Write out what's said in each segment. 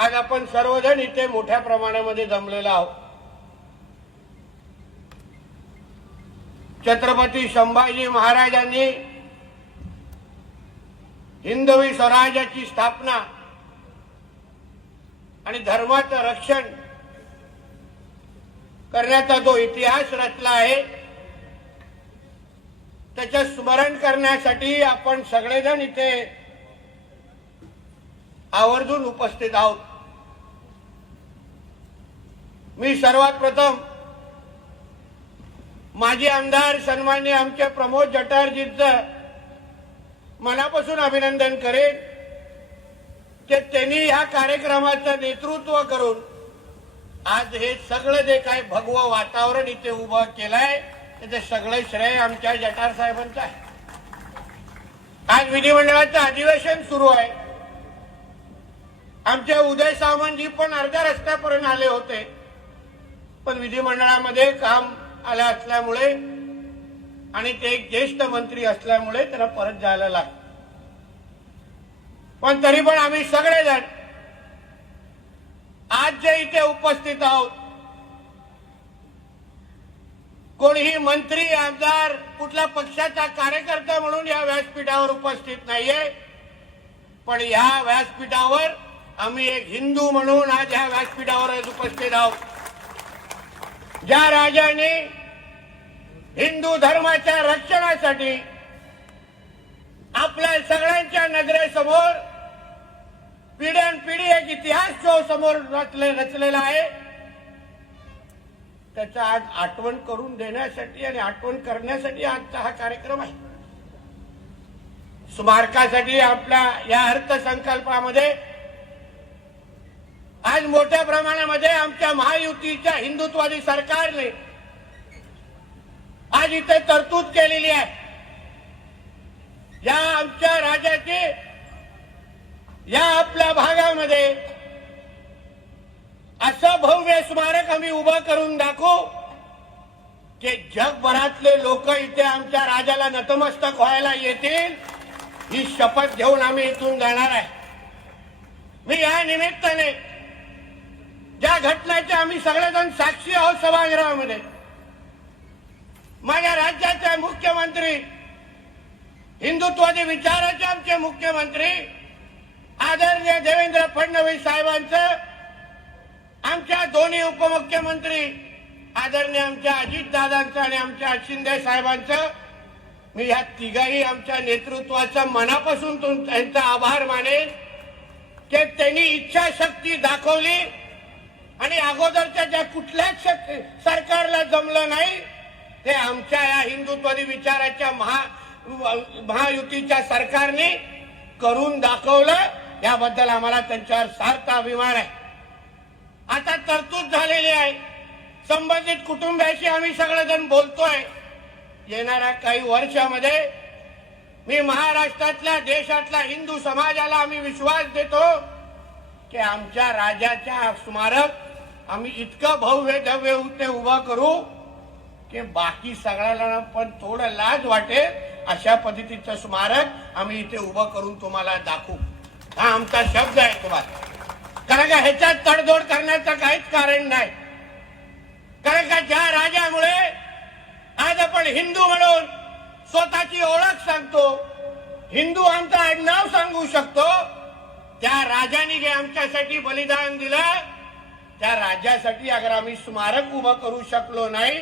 आज आपण सर्वजण इथे मोठ्या प्रमाणामध्ये जमलेलो आहोत छत्रपती संभाजी महाराजांनी हिंदवी स्वराज्याची स्थापना आणि धर्माचं रक्षण करण्याचा जो इतिहास रचला आहे त्याचं स्मरण करण्यासाठी आपण सगळेजण इथे आवर्जून उपस्थित आहोत मी सर्वात प्रथम माजी आमदार सन्माननीय आमचे प्रमोद जटारजींचं मनापासून अभिनंदन करेन की त्यांनी ह्या कार्यक्रमाचं नेतृत्व करून आज हे सगळं जे काही भगवं वातावरण इथे उभं केलंय ते सगळं श्रेय आमच्या जटार साहेबांचं आहे आज विधिमंडळाचं अधिवेशन सुरू आहे आमचे उदय जी पण अर्ध्या रस्त्यापर्यंत आले होते पण विधिमंडळामध्ये काम आले असल्यामुळे आणि ते एक ज्येष्ठ मंत्री असल्यामुळे त्याला परत जायला लागत पण तरी पण आम्ही सगळेजण आज जे इथे उपस्थित आहोत कोणीही मंत्री आमदार कुठल्या पक्षाचा कार्यकर्ता म्हणून या व्यासपीठावर उपस्थित नाहीये पण या व्यासपीठावर आम्ही एक हिंदू म्हणून आज या व्यासपीठावर उपस्थित आहोत ज्या राजाने हिंदू धर्माच्या रक्षणासाठी आपल्या सगळ्यांच्या नजरेसमोर पिढी एक इतिहास जो समोर रचले रचलेला आहे त्याचा आज आठवण करून देण्यासाठी आणि आठवण करण्यासाठी आजचा हा कार्यक्रम आहे स्मारकासाठी आपल्या या अर्थसंकल्पामध्ये आज मोठ्या प्रमाणामध्ये आमच्या महायुतीच्या हिंदुत्वादी सरकारने आज इथे तरतूद केलेली आहे या आमच्या राज्याची या आपल्या भागामध्ये असं भव्य स्मारक आम्ही उभं करून दाखवू की जगभरातले लोक इथे आमच्या राजाला नतमस्तक व्हायला येतील ही शपथ घेऊन आम्ही इथून जाणार आहे मी या निमित्ताने ज्या घटनेच्या आम्ही सगळेजण साक्षी आहोत सभागृहामध्ये माझ्या राज्याचे मुख्यमंत्री हिंदुत्वादी विचाराचे आमचे मुख्यमंत्री आदरणीय देवेंद्र फडणवीस साहेबांचं आमच्या दोन्ही उपमुख्यमंत्री आदरणीय आमच्या अजितदादांचं आणि आमच्या शिंदे साहेबांचं मी ह्या तिघाही आमच्या नेतृत्वाचा मनापासून त्यांचा आभार मानेन की त्यांनी इच्छाशक्ती दाखवली आणि अगोदरच्या ज्या कुठल्याच सरकारला जमलं नाही ते आमच्या या हिंदुत्वादी विचाराच्या महा महायुतीच्या सरकारने करून दाखवलं याबद्दल आम्हाला त्यांच्यावर सार्थ अभिमान आहे आता तरतूद झालेली आहे संबंधित कुटुंबाशी आम्ही सगळेजण बोलतोय येणाऱ्या काही वर्षामध्ये मी महाराष्ट्रातल्या देशातल्या हिंदू समाजाला आम्ही विश्वास देतो की आमच्या राजाच्या स्मारक आम्ही इतका भव्य भव्य ते उभा करू की बाकी सगळ्याला पण थोडं लाज वाटे अशा पद्धतीचं स्मारक आम्ही इथे उभं करून तुम्हाला दाखवू हा आमचा शब्द आहे तुम्हाला कारण का ह्याच्यात तडजोड करण्याचं काहीच कारण नाही कारण का ज्या राजामुळे आज आपण हिंदू म्हणून स्वतःची ओळख सांगतो हिंदू आमचं आडनाव सांगू शकतो त्या राजाने जे आमच्यासाठी बलिदान दिलं त्या राज्यासाठी अगर आम्ही स्मारक उभं करू शकलो नाही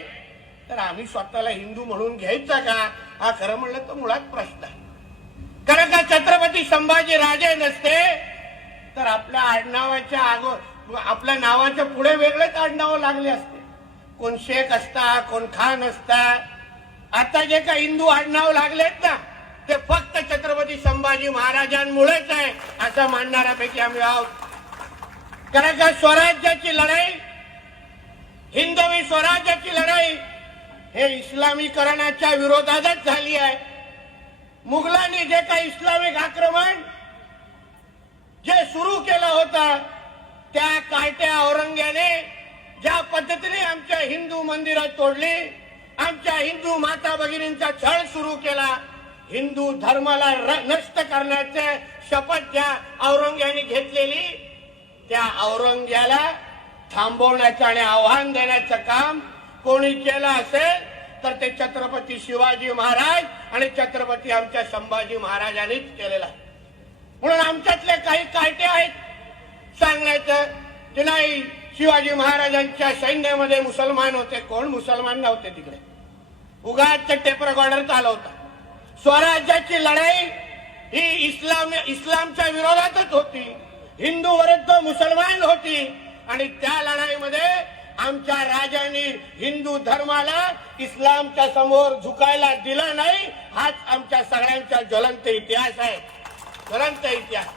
तर आम्ही स्वतःला हिंदू म्हणून घ्यायचा का हा खरं म्हणलं तर मुळात प्रश्न आहे कारण का छत्रपती संभाजी राजे नसते तर आपल्या आडनावाच्या आगो आपल्या नावाच्या पुढे वेगळेच आडनाव लागले असते कोण शेख असता कोण खान असता आता जे का हिंदू आडनाव लागलेत ना ते फक्त छत्रपती संभाजी महाराजांमुळेच आहे असं मानणाऱ्यापैकी आम्ही आहोत कारण का स्वराज्याची लढाई हिंदवी स्वराज्याची लढाई हे इस्लामीकरणाच्या विरोधातच झाली आहे मुघलांनी जे काही इस्लामिक आक्रमण जे सुरू केलं होतं त्या काट्या औरंग्याने ज्या पद्धतीने आमच्या हिंदू मंदिरात तोडली आमच्या हिंदू माता भगिनींचा छळ सुरू केला हिंदू धर्माला नष्ट करण्याचे शपथ ज्या औरंग्याने घेतलेली त्या औरंग्याला थांबवण्याचं आणि आव्हान देण्याचं काम कोणी केलं असेल तर ते छत्रपती शिवाजी महाराज आणि छत्रपती आमच्या संभाजी महाराजांनीच केलेला म्हणून आमच्यातले काही कायटे आहेत सांगण्याचं की नाही शिवाजी महाराजांच्या सैन्यामध्ये मुसलमान होते कोण मुसलमान नव्हते तिकडे उगाच टेपर रेकॉर्डर चालवता स्वराज्याची लढाई ही इस्लाम इस्लामच्या विरोधातच होती हिंदू वरद्ध मुसलमान होती आणि त्या लढाईमध्ये आमच्या राजांनी हिंदू धर्माला इस्लामच्या समोर झुकायला दिला नाही हाच आमच्या सगळ्यांचा ज्वलंत इतिहास आहे ज्वलंत इतिहास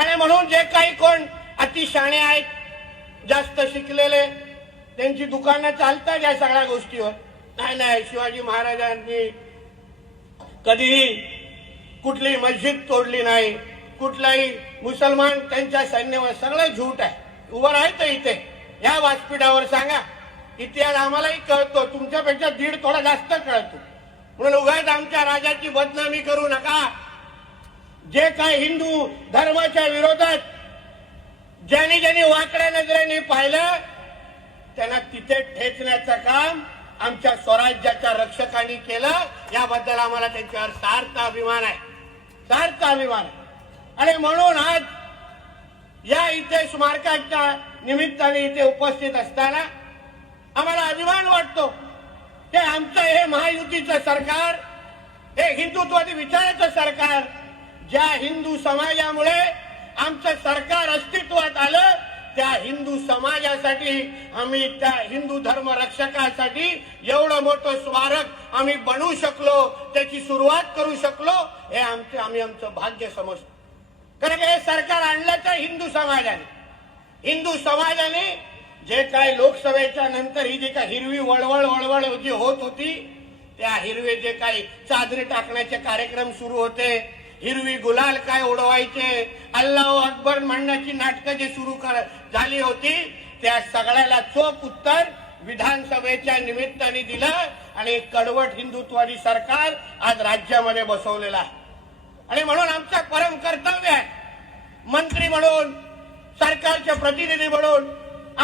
आणि म्हणून जे काही कोण अतिशाणे आहेत जास्त शिकलेले त्यांची दुकानं चालतात या सगळ्या गोष्टीवर नाही नाही शिवाजी महाराजांनी कधीही कुठली मस्जिद तोडली नाही कुठलाही मुसलमान त्यांच्या सैन्यावर सगळं झूट आहे उभं राहायचं इथे या व्यासपीठावर सांगा इतिहास आम्हालाही कळतो तुमच्यापेक्षा दीड थोडा जास्त कळतो म्हणून उगाच आमच्या राजाची बदनामी करू नका जे काय हिंदू धर्माच्या विरोधात ज्यांनी ज्यांनी वाकड्या नजरेने पाहिलं त्यांना तिथे ठेचण्याचं काम आमच्या स्वराज्याच्या रक्षकांनी केलं याबद्दल आम्हाला त्यांच्यावर सार्थ अभिमान आहे सार्थ अभिमान आहे आणि म्हणून आज या इथे स्मारकाच्या निमित्ताने इथे उपस्थित असताना आम्हाला अभिमान वाटतो ते आमचं हे महायुतीचं सरकार हे हिंदुत्वादी विचाराचं सरकार ज्या हिंदू समाजामुळे आमचं सरकार अस्तित्वात आलं त्या हिंदू समाजासाठी आम्ही त्या हिंदू धर्म रक्षकासाठी एवढं मोठं स्मारक आम्ही बनवू शकलो त्याची सुरुवात करू शकलो हे आमचे आम्ही आमचं भाग्य समजतो कारण हे सरकार आणलं तर हिंदू समाजाने हिंदू समाजाने जे काय लोकसभेच्या नंतर ही जे काय हिरवी वळवळ वळवळ जी होत होती त्या हिरवे जे काही चादरी टाकण्याचे कार्यक्रम सुरू होते हिरवी गुलाल काय उडवायचे अल्लाह अकबर म्हणण्याची नाटकं जी सुरू झाली होती त्या सगळ्याला चोख उत्तर विधानसभेच्या निमित्ताने दिलं आणि कडवट हिंदुत्वादी सरकार आज राज्यामध्ये बसवलेलं आहे आणि म्हणून आमचं परम कर्तव्य आहे मंत्री म्हणून सरकारचे प्रतिनिधी म्हणून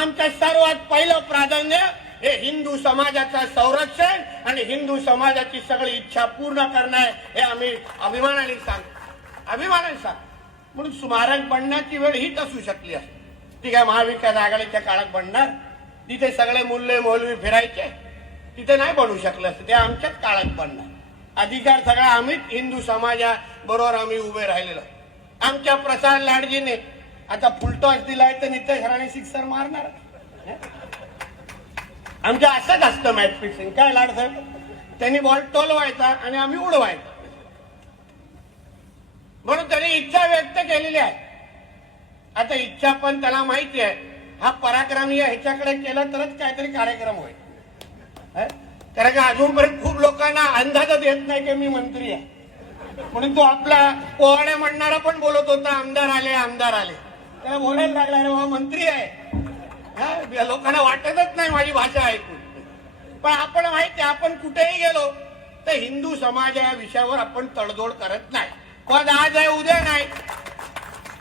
आमचं सर्वात पहिलं प्राधान्य हे हिंदू समाजाचं संरक्षण आणि हिंदू समाजाची सगळी इच्छा पूर्ण करणं हे आम्ही अभिमानाने सांग अभिमानाने सांग म्हणून स्मारक बनण्याची वेळ हीच असू शकली असते ती काय महाविकास आघाडीच्या काळात बनणार तिथे सगळे मुल्ले मोलवी फिरायचे तिथे नाही बनू शकलं असते ते आमच्याच काळात बनणार अधिकार सगळा आम्हीच हिंदू समाजा बरोबर आम्ही उभे राहिलेलो आमच्या प्रसाद लाडजीने आता फुलटॉस दिलाय तर नितेश राणे सिक्सर मारणार आमच्या असंच असतं मॅच फिक्सिंग काय लाड साहेब त्यांनी बॉल टोलवायचा आणि आम्ही उडवायचा म्हणून त्याने इच्छा व्यक्त केलेली आहे आता इच्छा पण त्याला माहिती आहे हा पराक्रम ह्याच्याकडे केला तरच काहीतरी कार्यक्रम होईल कारण का अजूनपर्यंत खूप लोकांना अंदाजच येत नाही की मी मंत्री आहे म्हणून तो आपला पोहाणे म्हणणारा पण बोलत होता आमदार आले आमदार आले त्याला बोलायला लागला अरे मंत्री आहे लोकांना वाटतच नाही माझी भाषा ऐकून पण आपण माहिती आपण कुठेही गेलो तर हिंदू समाज या विषयावर आपण तडजोड करत नाही पद आज आहे उद्या नाही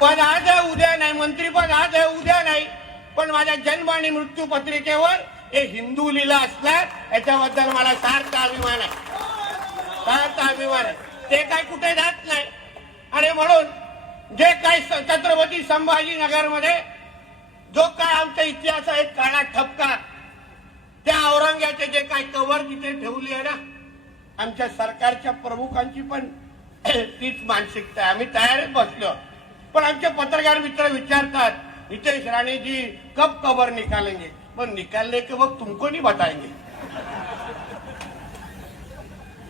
पद आज आहे उद्या नाही मंत्रीपद आज आहे उद्या नाही पण माझ्या जन्म आणि मृत्यू पत्रिकेवर हे हिंदू लिहिला असला याच्याबद्दल मला सार्थ अभिमान आहे सार्थ अभिमान आहे ते काय कुठे जात नाही आणि म्हणून जे काही छत्रपती संभाजीनगरमध्ये जो काय आमच्या इतिहास आहे काळा ठपका त्या औरंग्याचे जे काही कवर तिथे ठेवली आहे ना आमच्या सरकारच्या प्रमुखांची पण तीच मानसिकता आहे आम्ही तयारच बसलो पण आमचे पत्रकार मित्र विचारतात नितेश राणे जी कब कबर निकालेंगे पण निकालने के वक्त तुमको नहीं बताएंगे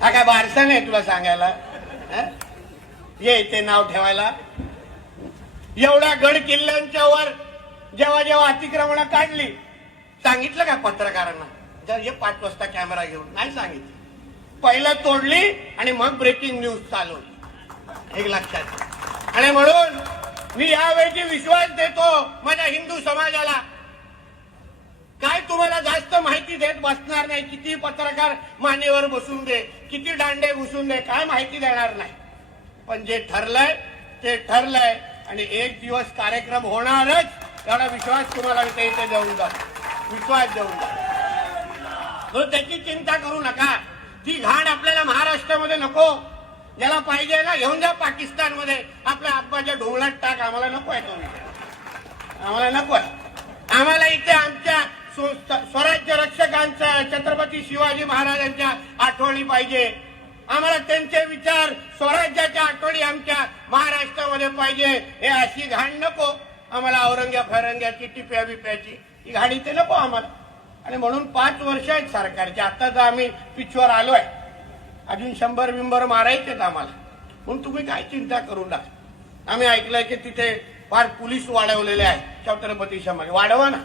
हा काय बारसा नाही तुला सांगायला ये ते नाव ठेवायला एवढ्या गड किल्ल्यांच्या वर जेव्हा जेव्हा अतिक्रमण काढली सांगितलं का पत्रकारांना जर हे पाच वाजता कॅमेरा घेऊन नाही सांगितलं पहिला तोडली आणि मग ब्रेकिंग न्यूज चालवली एक लक्षात आणि म्हणून मी यावेळी विश्वास देतो माझ्या हिंदू समाजाला काय तुम्हाला जास्त माहिती देत बसणार नाही किती पत्रकार मानेवर बसून दे किती दांडे घुसून दे काय माहिती देणार नाही पण जे ठरलंय ते ठरलंय आणि एक दिवस कार्यक्रम होणारच एवढा विश्वास तुम्हाला इथे देऊन जा विश्वास देऊन जा त्याची चिंता करू नका ती घाण आपल्याला महाराष्ट्रामध्ये नको ज्याला पाहिजे ना घेऊन जा पाकिस्तान मध्ये आपल्या आप्पाच्या ढोंगणात टाक आम्हाला नको आहे तुम्ही आम्हाला नको आहे आम्हाला इथे आमच्या स्वराज्य रक्षकांचा छत्रपती शिवाजी महाराजांच्या आठवणी पाहिजे आम्हाला त्यांचे विचार स्वराज्याच्या आठवणी आमच्या महाराष्ट्रामध्ये पाहिजे हे अशी घाण नको आम्हाला औरंग्या फरंग्याची टिप्या बिप्याची ही घाणी ते नको आम्हाला आणि म्हणून पाच वर्ष आहेत सरकारची आता जर आम्ही पिचवर आलो आहे अजून शंभर विंबर मारायचे आम्हाला म्हणून तुम्ही काय चिंता करू नका आम्ही ऐकलंय की तिथे फार पोलीस वाढवलेले आहेत छत्रपती वाढवा ना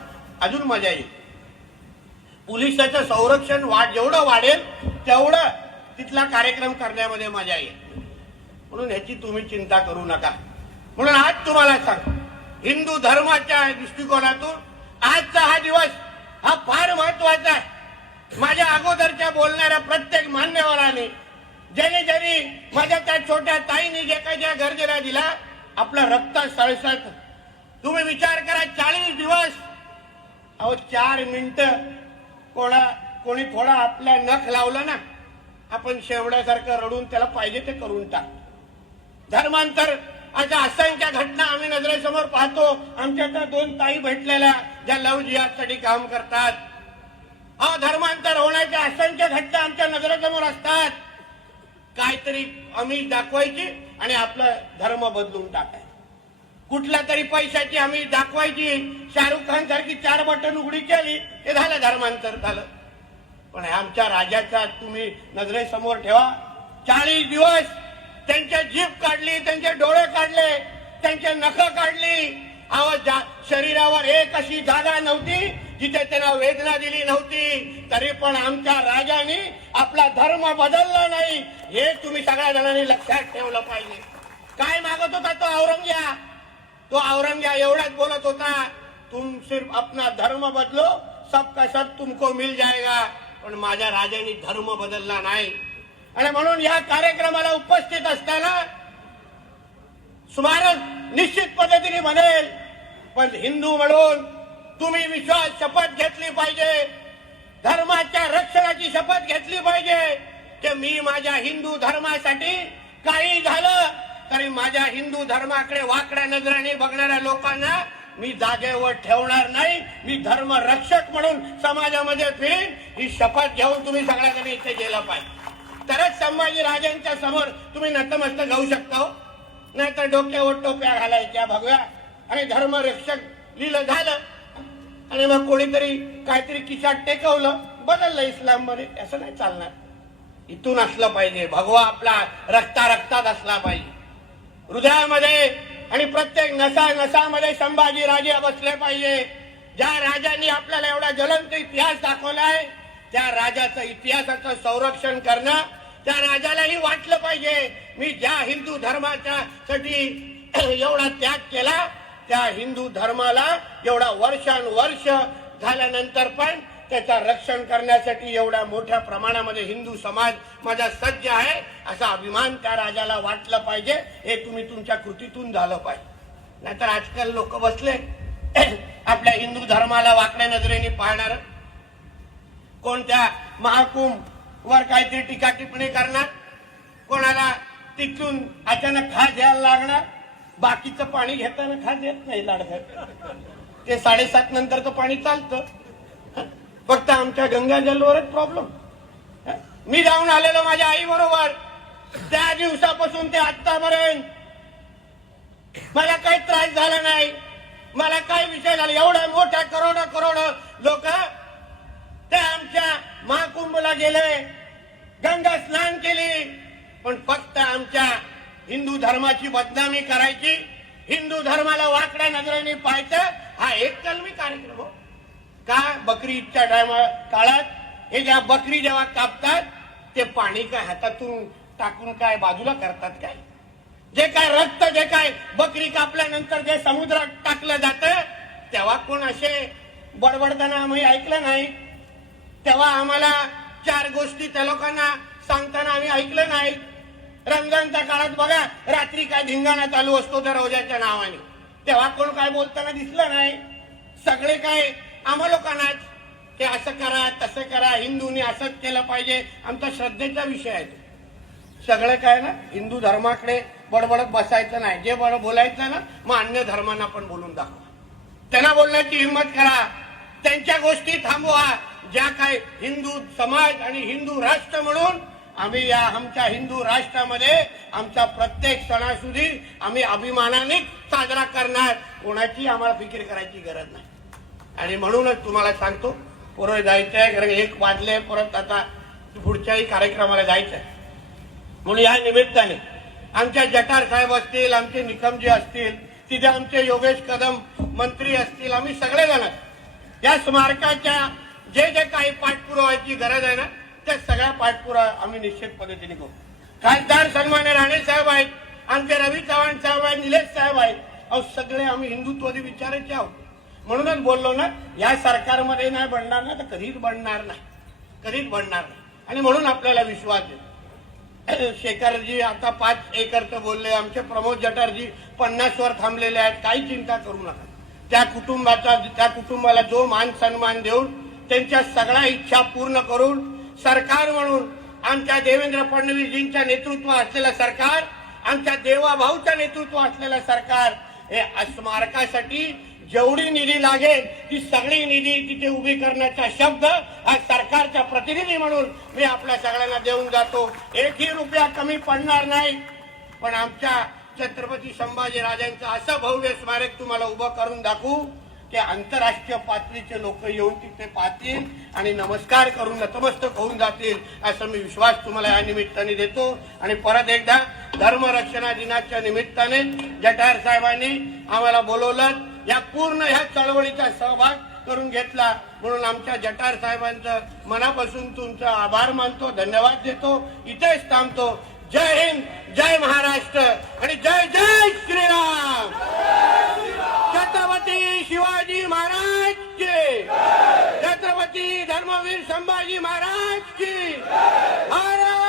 अजून मजा येईल पोलिसाचं संरक्षण वाढ जेवढं वाढेल तेवढं तिथला कार्यक्रम करण्यामध्ये मजा येईल म्हणून ह्याची तुम्ही चिंता करू नका म्हणून आज तुम्हाला सांग हिंदू धर्माच्या दृष्टिकोनातून आजचा हा दिवस हा फार महत्वाचा आहे माझ्या अगोदरच्या बोलणाऱ्या प्रत्येक मान्यवरांनी ज्याने ज्याने माझ्या त्या छोट्या ताईने जे काही ज्या गरजेला दिला आपला रक्त सळसत तुम्ही विचार करा चाळीस दिवस अहो चार मिनिट कोणा कोणी थोडा आपला नख लावला ना आपण शेवड्यासारखं रडून त्याला पाहिजे ते करून टाक धर्मांतर अशा असंख्य घटना आम्ही नजरेसमोर पाहतो आमच्या त्या दोन ताई भेटलेल्या ज्या लव जिहादसाठी काम करतात हा धर्मांतर होण्याचे असंख्य घटना आमच्या नजरेसमोर असतात काहीतरी आम्ही दाखवायची आणि आपला धर्म बदलून टाकायची कुठल्या तरी पैशाची आम्ही दाखवायची शाहरुख खान सारखी चार बटन उघडी केली हे झालं धर्मांतर झालं पण आमच्या राजाचा तुम्ही नजरेसमोर ठेवा चाळीस दिवस त्यांच्या जीभ काढली त्यांचे डोळे काढले त्यांचे नख काढली आवाज शरीरावर एक अशी जागा नव्हती जिथे त्यांना वेदना दिली नव्हती तरी पण आमच्या राजाने आपला धर्म बदलला नाही हे तुम्ही सगळ्या जणांनी लक्षात ठेवलं पाहिजे काय मागत होता तो औरंग्या तो औरंग्या एवढाच बोलत होता तुम सिर्फ आपला धर्म बदलो सबका सब तुमको मिल जाएगा पण माझ्या राजाने धर्म बदलला नाही आणि म्हणून या कार्यक्रमाला उपस्थित असताना सुमारच निश्चित पद्धतीने म्हणेल पण हिंदू म्हणून तुम्ही विश्वास शपथ घेतली पाहिजे धर्माच्या रक्षणाची शपथ घेतली पाहिजे की मी माझ्या हिंदू धर्मासाठी काही झालं तरी माझ्या हिंदू धर्माकडे वाकड्या नजराने बघणाऱ्या लोकांना मी जागेवर ठेवणार नाही मी धर्म रक्षक म्हणून समाजामध्ये फिरेन ही शपथ घेऊन तुम्ही सगळ्यांनी इथे गेला पाहिजे तरच संभाजीराजांच्या समोर तुम्ही नतमस्त जाऊ शकता हो नाहीतर डोक्यावर टोप्या घालायच्या भगव्या आणि धर्मरक्षक लिहिलं झालं आणि मग कोणीतरी काहीतरी किशात टेकवलं बदललं इस्लाम मध्ये असं नाही चालणार इथून असलं पाहिजे भगवा आपला रक्ता रक्तात असला पाहिजे हृदयामध्ये आणि प्रत्येक नसा नसामध्ये संभाजी राजे बसले पाहिजे ज्या राजांनी आपल्याला एवढा ज्वलंत इतिहास दाखवलाय त्या राजाचं इतिहासाचं संरक्षण करणं त्या राजालाही वाटलं पाहिजे मी ज्या हिंदू धर्माच्या साठी एवढा त्याग केला त्या हिंदू धर्माला एवढा वर्षानुवर्ष झाल्यानंतर पण त्याचा रक्षण करण्यासाठी एवढ्या मोठ्या प्रमाणामध्ये हिंदू समाज माझा सज्ज आहे असा अभिमान त्या राजाला वाटला पाहिजे हे तुम्ही तुमच्या कृतीतून झालं पाहिजे नाहीतर आजकाल लोक बसले आपल्या हिंदू धर्माला वाकड्या नजरेने पाहणार कोणत्या महाकुंभ वर काहीतरी टीका टिप्पणी करणार कोणाला तिथून अचानक खा घ्यायला लागणार बाकीचं पाणी घेताना खास येत नाही लाडघर ते साडेसात तो पाणी चालतं फक्त आमच्या गंगा जलवरच प्रॉब्लेम मी जाऊन आलेलो माझ्या आई बरोबर त्या दिवसापासून ते आतापर्यंत मला काही त्रास झाला नाही मला काय विषय झाला एवढ्या मोठ्या करोड करोड लोक ते आमच्या महाकुंभला गेले गंगा स्नान केली पण फक्त आमच्या हिंदू धर्माची बदनामी करायची हिंदू धर्माला वाकड्या नजरेने पाहायचं हा एक कलमी कार्यक्रम हो का बकरी इतक्या टायमा काळात हे ज्या बकरी जेव्हा कापतात ते पाणी काय हातातून टाकून काय बाजूला करतात काय जे काय रक्त जे काय बकरी कापल्यानंतर जे समुद्रात टाकलं जातं तेव्हा कोण असे बडबडताना आम्ही ऐकलं नाही तेव्हा आम्हाला चार गोष्टी त्या लोकांना सांगताना आम्ही ऐकलं नाही रमजानच्या काळात बघा रात्री काय धिंगाणा चालू असतो त्या रोजाच्या नावाने तेव्हा कोण काय बोलताना दिसलं नाही सगळे काय आम्हा लोकांनाच ते असं करा तसं करा हिंदूंनी असंच केलं पाहिजे आमचा श्रद्धेचा विषय आहे सगळं काय ना हिंदू धर्माकडे बडबडत बसायचं नाही जे बड बोलायचं ना मग अन्य धर्मांना पण बोलून दाखवा त्यांना बोलण्याची हिंमत करा त्यांच्या गोष्टी थांबवा ज्या काय हिंदू समाज आणि हिंदू राष्ट्र म्हणून आम्ही या आमच्या हिंदू राष्ट्रामध्ये आमचा प्रत्येक सणासुदी आम्ही अभिमानाने साजरा करणार कोणाची आम्हाला फिकीर करायची गरज नाही आणि म्हणूनच तुम्हाला सांगतो पुढे जायचं आहे कारण एक वाजले परत आता पुढच्याही कार्यक्रमाला जायचं आहे म्हणून या निमित्ताने आमच्या जटार साहेब असतील आमचे निकमजी असतील तिथे आमचे योगेश कदम मंत्री असतील आम्ही सगळेजण या स्मारकाच्या जे जे काही पाठपुराव्याची गरज आहे ना त्या सगळ्या पाठपुरा आम्ही निश्चित पद्धतीने करू खासदार सन्मान्य राणे साहेब आहेत आमचे रवी चव्हाण साहेब आहेत निलेश साहेब आहेत अहो सगळे आम्ही हिंदुत्ववादी विचारायचे आहोत म्हणूनच बोललो ना या सरकारमध्ये नाही बनणार ना तर कधीच बनणार नाही कधीच बनणार नाही आणि म्हणून आपल्याला विश्वास आहे शेखरजी आता पाच एकरचं बोलले आमचे प्रमोद जटारजी वर थांबलेले आहेत काही चिंता करू नका त्या कुटुंबाचा त्या कुटुंबाला जो मान सन्मान देऊन त्यांच्या सगळ्या इच्छा पूर्ण करून सरकार म्हणून आमच्या देवेंद्र फडणवीसजींच्या नेतृत्व असलेलं सरकार आमच्या देवाभाऊच्या नेतृत्व असलेलं सरकार हे स्मारकासाठी जेवढी निधी लागेल ती सगळी निधी तिथे उभी करण्याचा शब्द हा सरकारचा प्रतिनिधी म्हणून मी आपल्या सगळ्यांना देऊन जातो एकही रुपया कमी पडणार नाही पण आमच्या छत्रपती संभाजी असं भव्य स्मारक तुम्हाला उभं करून दाखवू ते आंतरराष्ट्रीय पातळीचे लोक येऊन तिथे पाहतील आणि नमस्कार करून नतमस्तक होऊन जातील असा मी विश्वास तुम्हाला या निमित्ताने देतो आणि परत एकदा धर्मरक्षणा दिनाच्या निमित्ताने जठार साहेबांनी आम्हाला बोलवलं या पूर्ण ह्या चळवळीचा सहभाग करून घेतला म्हणून आमच्या जटार साहेबांचं मनापासून तुमचा आभार मानतो धन्यवाद देतो इथेच थांबतो जय हिंद जय महाराष्ट्र आणि जय जय श्रीराम छत्रपती शिवाजी महाराज की छत्रपती धर्मवीर संभाजी महाराज की महाराज